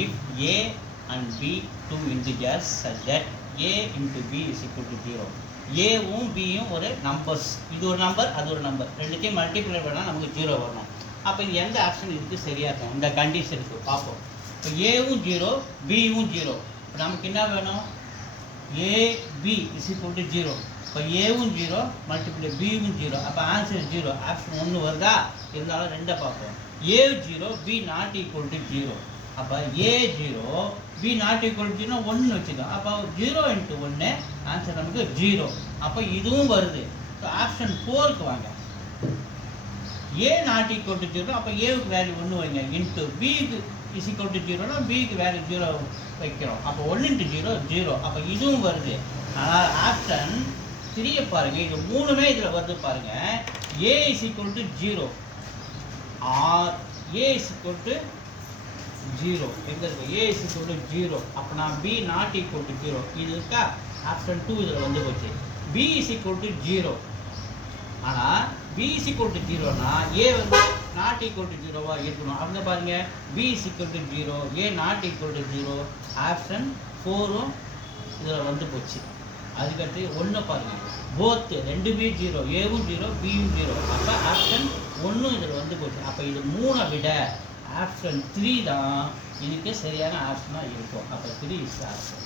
if a and b two integers such that a into b is equal to 0. ஏவும் பியும் ஒரு numbers, இது ஒரு நம்பர் அது ஒரு நம்பர், ரெண்டுத்தையும் மல்டிப்ளை பண்ணால் நமக்கு 0 வரணும். அப்போ இது எந்த ஆப்ஷன் இதுக்கு சரியாக இருக்கும்? இந்த கண்டிஷனுக்கு பார்ப்போம். இப்போ ஏவும் 0 பியும் 0. இப்போ நமக்கு என்ன வேணும்? ab is equal to 0. இப்போ ஏவும் 0 மல்டிப்ளை பியும் 0. அப்போ ஆன்சர் 0. ஆப்ஷன் 1 வருதா? இருந்தாலும் ரெண்டை பார்ப்போம். a 0 b not equal to 0. அப்போ a 0 b not equal to 0 1 வச்சுக்கோ. அப்போ 0 into 1 ஆன்சர் நமக்கு 0. அப்போ இதுவும் வருது. ஸோ ஆப்ஷன் 4க்கு வாங்க. a not equal to 0. அப்போ ஏவுக்கு வேல்யூ 1 வைங்க. இன்ட்டு பிக்கு இஸ் equal to 0னா பிக்கு வேல்யூ 0 வைக்கிறோம். அப்போ 1 into 0 0. அப்போ இதுவும் வருது. ஆனால் ஆப்ஷன் 3 பாருங்க, இது மூணுமே இதில் வருது பாருங்க. a is equal to 0 or a is equal to 0. எங்கே இருக்கு? a is equal to 0. அப்போ நான் b not equal to 0 இது இருக்கா? ஆப்ஷன் 2 இதில் வந்து போச்சு. b is equal to 0. ஆனால் b is equal to 0னா a வந்து not equal to 0வா இருக்கணும். அவங்க பாருங்க, b is equal to 0, a not equal to 0. Option 4ம் இதில் வந்து போச்சு. அதுக்கடுத்து 1 பாருங்க, போத் ரெண்டுமே 0, ஏவும் 0 பியும் 0. அப்போ ஆப்ஷன் 1 இதில் வந்து போச்சு. அப்போ இது 3 விட ஆப்ஷன் 3 தான் இதுக்கு சரியான ஆப்ஷனாக இருக்கும். அப்போ 3 இஸ் ஆப்ஷன்.